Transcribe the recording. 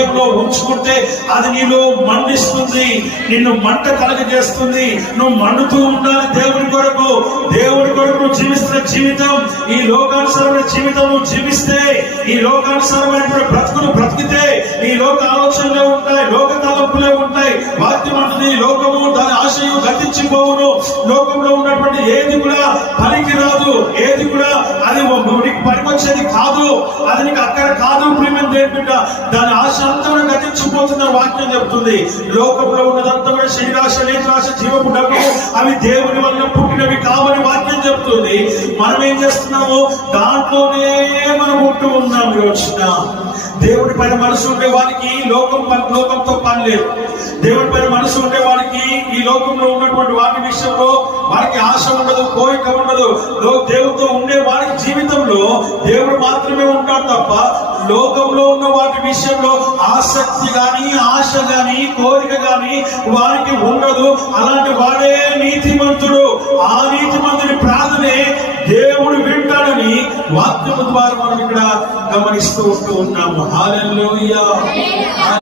హృదయంలో ఉంచుకుంటే అది నీలో మండిస్తుంది, నిన్ను మంట కలగజేస్తుంది. నువ్వు మండుతూ ఉండాలి దేవుడి కొరకు. దేవుడి కొరకు నువ్వు జీవిస్తున్న జీవితం, ఈ లోకానుసరమైన జీవితం నువ్వు జీవిస్తే, ఈ లోకానుసరమైన బ్రతుకును బ్రతికితే ఈ లోక ఆలోచనలే ఉంటాయి, లోక తలంపులే ఉంటాయి. వాక్యం అంటుంది లోకము దాని ఆశయం గతించిపోవును. లోకంలో ఉన్నటువంటి ఏది కూడా పనికి రాదు, ఏది కూడా అది నీకు పనికొచ్చేది కాదు, అది నీకు అక్కడ కాదు. ప్రియమైన దేవుని బిడ్డ, దాని ఆశ అంతా కూడా గతించిపోతున్న వాక్యం చెప్తుంది. లోకంలో ఉన్నదంతా కూడా శరీరాశ, నేత్రాశ, జీవపు డబ్బు అవి దేవుని వల్ల పుట్టినవి కావని వాక్యం చెప్తుంది. మనం ఏం చేస్తున్నాము? దాంట్లోనే మనం ఉంటూ ఉన్నాం. రోజున దేవుడి పైన మనసు ఉండే వారికి లోకంతో పని లేదు. దేవుడి పైన మనసు ఉండే వారికి ఈ లోకంలో ఉన్నటువంటి వాటి విషయంలో వారికి ఆశ ఉండదు, కోరిక ఉండదు. దేవుడితో ఉండే వారికి జీవితంలో దేవుడు మాత్రమే ఉంటాడు తప్ప లోకంలో ఉన్న వాటి విషయంలో ఆసక్తి గాని, ఆశ గాని, కోరిక గాని వారికి ఉండదు. అలాంటి వాడే నీతిమంతుడు. ఆ నీతిమంతుని ప్రార్థనే దేవుడు వింటాడని వాక్యము ద్వారా మనం ఇక్కడ గమనిస్తూ ఉంటూ ఉన్నాము. హల్లెలూయా.